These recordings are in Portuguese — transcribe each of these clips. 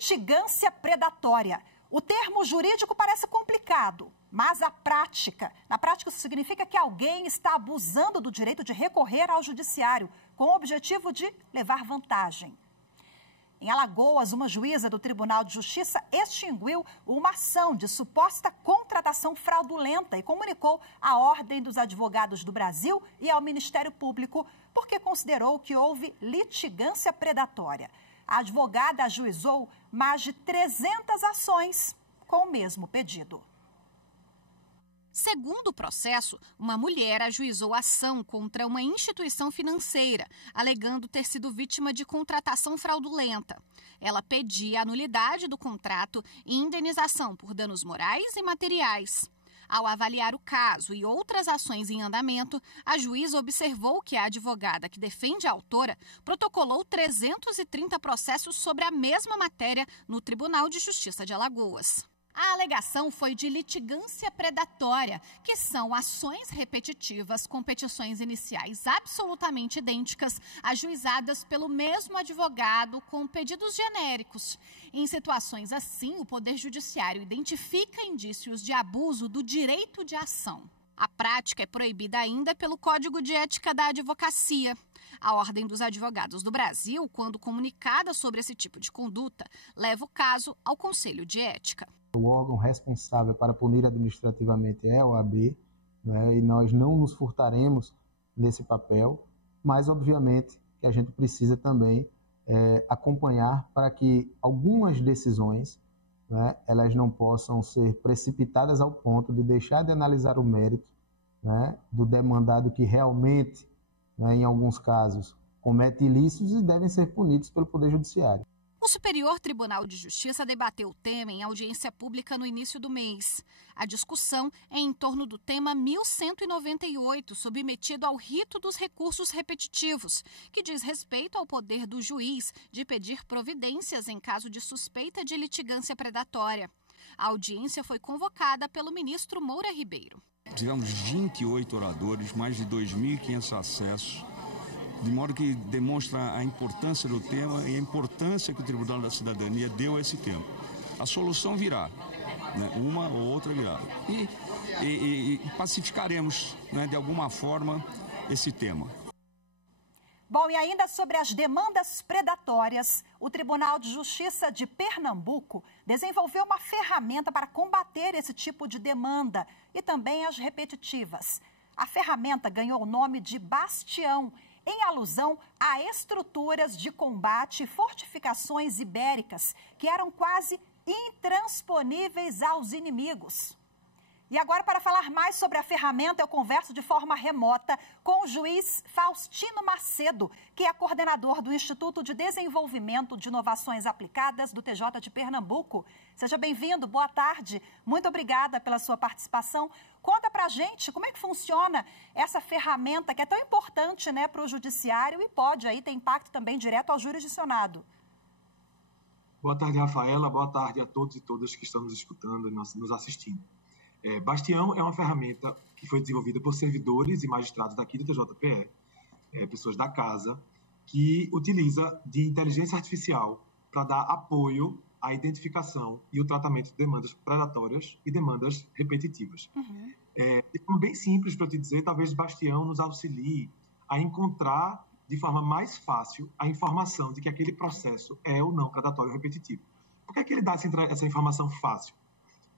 litigância predatória. O termo jurídico parece complicado, mas na prática isso significa que alguém está abusando do direito de recorrer ao judiciário com o objetivo de levar vantagem. Em Alagoas, uma juíza do Tribunal de Justiça extinguiu uma ação de suposta contratação fraudulenta e comunicou à Ordem dos Advogados do Brasil e ao Ministério Público porque considerou que houve litigância predatória. A advogada ajuizou mais de 300 ações com o mesmo pedido. Segundo o processo, uma mulher ajuizou ação contra uma instituição financeira, alegando ter sido vítima de contratação fraudulenta. Ela pedia a nulidade do contrato e indenização por danos morais e materiais. Ao avaliar o caso e outras ações em andamento, a juíza observou que a advogada que defende a autora protocolou 330 processos sobre a mesma matéria no Tribunal de Justiça de Alagoas. A alegação foi de litigância predatória, que são ações repetitivas com petições iniciais absolutamente idênticas, ajuizadas pelo mesmo advogado com pedidos genéricos. Em situações assim, o Poder Judiciário identifica indícios de abuso do direito de ação. A prática é proibida ainda pelo Código de Ética da Advocacia. A Ordem dos Advogados do Brasil, quando comunicada sobre esse tipo de conduta, leva o caso ao Conselho de Ética. O órgão responsável para punir administrativamente é a OAB, né, e nós não nos furtaremos nesse papel, mas obviamente que a gente precisa também acompanhar para que algumas decisões, né, elas não possam ser precipitadas ao ponto de deixar de analisar o mérito, né, do demandado que realmente, né, em alguns casos, comete ilícitos e devem ser punidos pelo Poder Judiciário. O Superior Tribunal de Justiça debateu o tema em audiência pública no início do mês. A discussão é em torno do tema 1198, submetido ao rito dos recursos repetitivos, que diz respeito ao poder do juiz de pedir providências em caso de suspeita de litigância predatória. A audiência foi convocada pelo ministro Moura Ribeiro. Tivemos 28 oradores, mais de 2.500 acessos, de modo que demonstra a importância do tema e a importância que o Tribunal da Cidadania deu a esse tema. A solução virá, né? Uma ou outra virá. E pacificaremos, né, de alguma forma, esse tema. Bom, e ainda sobre as demandas predatórias, o Tribunal de Justiça de Pernambuco desenvolveu uma ferramenta para combater esse tipo de demanda e também as repetitivas. A ferramenta ganhou o nome de Bastião, em alusão a estruturas de combate e fortificações ibéricas que eram quase intransponíveis aos inimigos. E agora, para falar mais sobre a ferramenta, eu converso de forma remota com o juiz Faustino Macedo, que é coordenador do Instituto de Desenvolvimento de Inovações Aplicadas do TJ de Pernambuco. Seja bem-vindo, boa tarde. Muito obrigada pela sua participação. Conta pra gente como é que funciona essa ferramenta que é tão importante, né, para o judiciário e pode aí ter impacto também direto ao jurisdicionado. Boa tarde, Rafaela. Boa tarde a todos e todas que estão nos escutando e nos assistindo. Bastião é uma ferramenta que foi desenvolvida por servidores e magistrados daqui do TJPE, pessoas da casa, que utiliza de inteligência artificial para dar apoio à identificação e o tratamento de demandas predatórias e demandas repetitivas. Uhum. Bem simples para te dizer, talvez Bastião nos auxilie a encontrar de forma mais fácil a informação de que aquele processo é ou não predatório ou repetitivo. Por que é que ele dá essa informação fácil?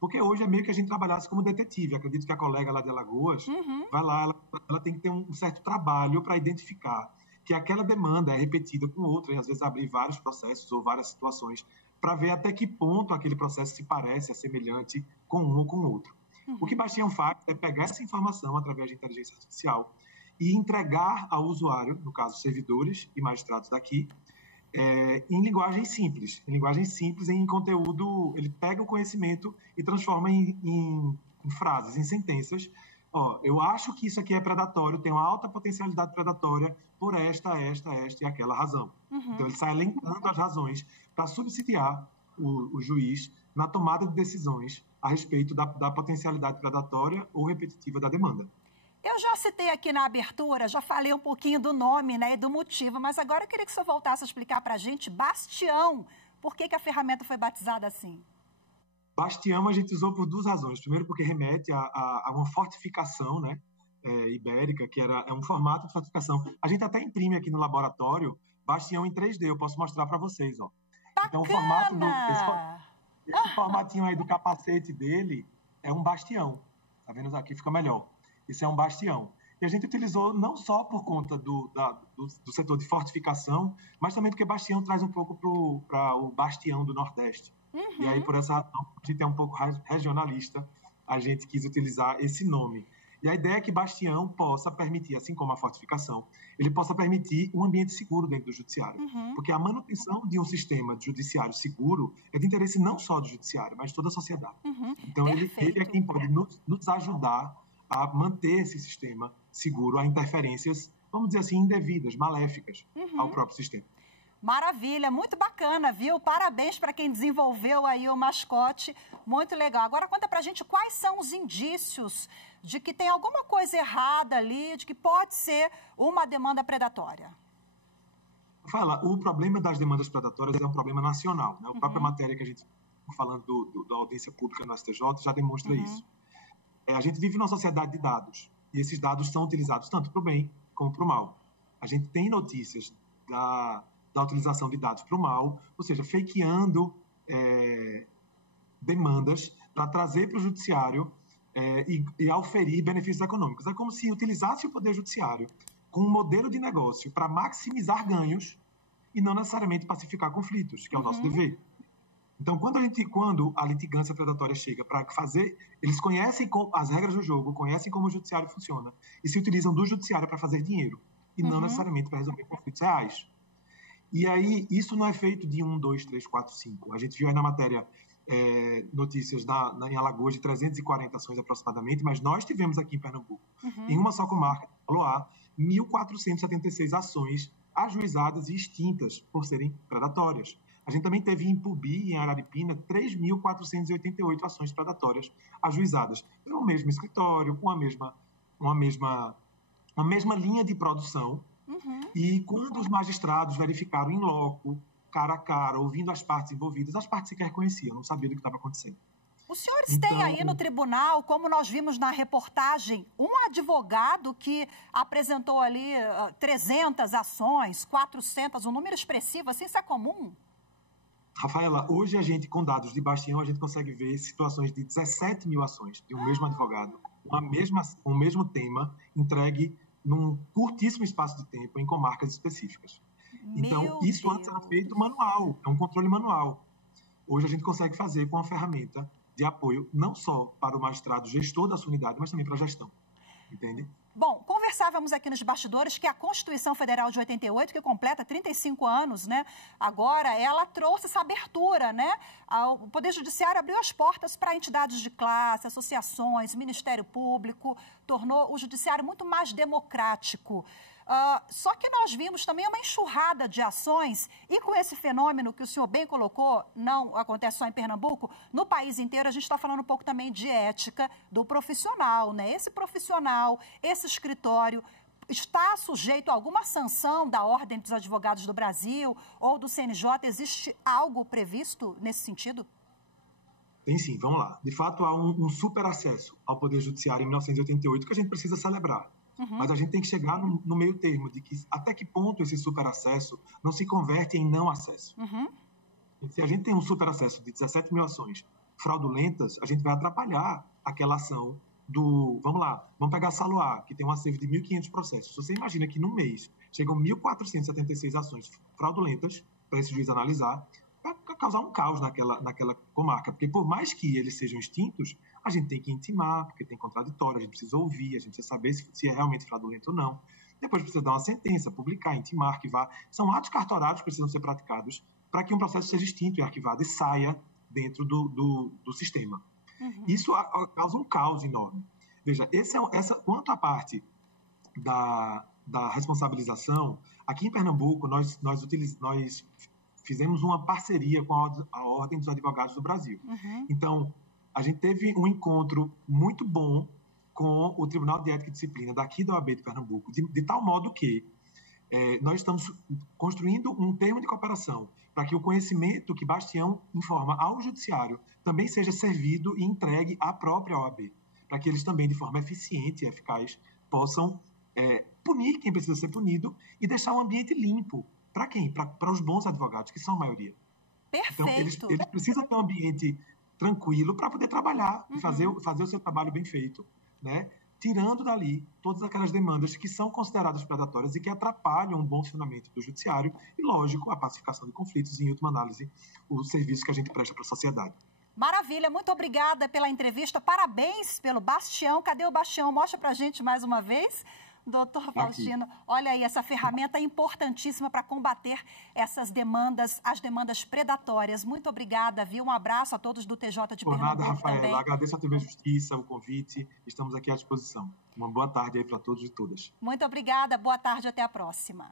Porque hoje é meio que a gente trabalhasse como detetive. Acredito que a colega lá de Alagoas vai lá, ela tem que ter um certo trabalho para identificar que aquela demanda é repetida com outra e às vezes abrir vários processos ou várias situações para ver até que ponto aquele processo se parece, é semelhante com um ou com o outro. O que Bastião faz é pegar essa informação através de inteligência artificial e entregar ao usuário, no caso servidores e magistrados daqui, em linguagem simples, em conteúdo. Ele pega o conhecimento e transforma em frases, em sentenças. Eu acho que isso aqui é predatório, tem uma alta potencialidade predatória por esta e aquela razão. Uhum. Então, ele sai elencando as razões para subsidiar o juiz na tomada de decisões a respeito da potencialidade predatória ou repetitiva da demanda. Eu já citei aqui na abertura, já falei um pouquinho do nome, né, e do motivo, mas agora eu queria que o senhor voltasse a explicar para a gente, Bastião, Por que a ferramenta foi batizada assim? Bastião a gente usou por duas razões. Primeiro, porque remete a uma fortificação, né, ibérica, que é um formato de fortificação. A gente até imprime aqui no laboratório Bastião em 3D, eu posso mostrar para vocês. Ó. Então, o formato esse formatinho aí do capacete dele é um bastião. Tá vendo aqui? Fica melhor. Esse é um bastião. E a gente utilizou não só por conta do setor de fortificação, mas também porque bastião traz um pouco para o bastião do Nordeste. E aí, por essa razão, a gente é um pouco regionalista, a gente quis utilizar esse nome. E a ideia é que bastião possa permitir, assim como a fortificação, ele possa permitir um ambiente seguro dentro do judiciário. Porque a manutenção de um sistema de judiciário seguro é de interesse não só do judiciário, mas de toda a sociedade. Então, ele é quem pode nos ajudar a manter esse sistema seguro a interferências, vamos dizer assim, indevidas, maléficas ao próprio sistema. Maravilha, muito bacana, viu? Parabéns para quem desenvolveu aí o mascote, muito legal. Agora conta pra gente quais são os indícios de que tem alguma coisa errada ali, de que pode ser uma demanda predatória. O problema das demandas predatórias é um problema nacional, né? A própria matéria que a gente está falando da audiência pública no STJ já demonstra isso. A gente vive numa sociedade de dados, e esses dados são utilizados tanto para o bem como para o mal. A gente tem notícias da utilização de dados para o mal, ou seja, fakeando demandas para trazer para o judiciário e auferir benefícios econômicos. É como se utilizasse o Poder Judiciário com um modelo de negócio para maximizar ganhos e não necessariamente pacificar conflitos, que é o nosso dever. Então, quando a litigância predatória chega para fazer, eles conhecem as regras do jogo, conhecem como o judiciário funciona e se utilizam do judiciário para fazer dinheiro e não necessariamente para resolver conflitos reais. E aí, isso não é feito de 1, 2, 3, 4, 5. A gente viu aí na matéria notícias em Alagoas de 340 ações aproximadamente, mas nós tivemos aqui em Pernambuco, em uma só comarca, Aloá, 1.476 ações ajuizadas e extintas por serem predatórias. A gente também teve em Pubi, em Araripina, 3.488 ações predatórias ajuizadas pelo mesmo escritório, com a mesma linha de produção. E quando os magistrados verificaram em loco, cara a cara, ouvindo as partes envolvidas, as partes sequer conheciam, não sabiam do que estava acontecendo. Os senhores têm aí no tribunal, como nós vimos na reportagem, um advogado que apresentou ali 300 ações, 400, um número expressivo, assim, isso é comum? Rafaela, hoje a gente, com dados de Bastião, a gente consegue ver situações de 17 mil ações de um mesmo advogado, um mesmo tema, entregue num curtíssimo espaço de tempo em comarcas específicas. Então, isso antes era feito manual, é um controle manual. Hoje a gente consegue fazer com uma ferramenta de apoio, não só para o magistrado gestor da sua unidade, mas também para a gestão. Entende? Bom, conversávamos aqui nos bastidores que a Constituição Federal de 88, que completa 35 anos, né? Agora, ela trouxe essa abertura, né? O Poder Judiciário abriu as portas para entidades de classe, associações, Ministério Público, tornou o Judiciário muito mais democrático. Só que nós vimos também uma enxurrada de ações e com esse fenômeno que o senhor bem colocou, não acontece só em Pernambuco, no país inteiro a gente está falando um pouco também de ética do profissional, né? Esse profissional, esse escritório está sujeito a alguma sanção da Ordem dos Advogados do Brasil ou do CNJ? Existe algo previsto nesse sentido? Tem sim, vamos lá. De fato, há um super acesso ao Poder Judiciário em 1988 que a gente precisa celebrar. Mas a gente tem que chegar no meio termo de que até que ponto esse superacesso não se converte em não acesso. Se a gente tem um superacesso de 17 mil ações fraudulentas, a gente vai atrapalhar aquela ação vamos lá, vamos pegar a Saloá, que tem um acervo de 1.500 processos. Você imagina que no mês chegam 1.476 ações fraudulentas para esse juiz analisar, vai causar um caos naquela comarca, porque por mais que eles sejam extintos, a gente tem que intimar, porque tem contraditório, a gente precisa ouvir, a gente precisa saber se é realmente fraudulento ou não. Depois precisa dar uma sentença, publicar, intimar, arquivar. São atos cartorários que precisam ser praticados para que um processo seja extinto e arquivado e saia dentro do sistema. Isso causa um caos enorme. Veja, quanto à parte da responsabilização, aqui em Pernambuco nós fizemos uma parceria com a Ordem dos Advogados do Brasil. Então, a gente teve um encontro muito bom com o Tribunal de Ética e Disciplina daqui da OAB de Pernambuco, de tal modo que nós estamos construindo um termo de cooperação para que o conhecimento que Bastião informa ao Judiciário também seja servido e entregue à própria OAB, para que eles também, de forma eficiente e eficaz, possam punir quem precisa ser punido e deixar um ambiente limpo. Para quem? Para os bons advogados, que são a maioria. Perfeito. Então, eles precisam ter um ambiente tranquilo para poder trabalhar e fazer o seu trabalho bem feito, né? Tirando dali todas aquelas demandas que são consideradas predatórias e que atrapalham o bom funcionamento do judiciário e, lógico, a pacificação de conflitos e, em última análise, o serviço que a gente presta para a sociedade. Maravilha, muito obrigada pela entrevista, parabéns pelo Bastião. Cadê o Bastião? Mostra para a gente mais uma vez. Doutor Faustino, olha aí, essa ferramenta é importantíssima para combater essas demandas, as demandas predatórias. Muito obrigada, viu? Um abraço a todos do TJ de Pernambuco. Por nada, Rafaela. Também. Agradeço a TV Justiça, o convite. Estamos aqui à disposição. Uma boa tarde aí para todos e todas. Muito obrigada, boa tarde, até a próxima.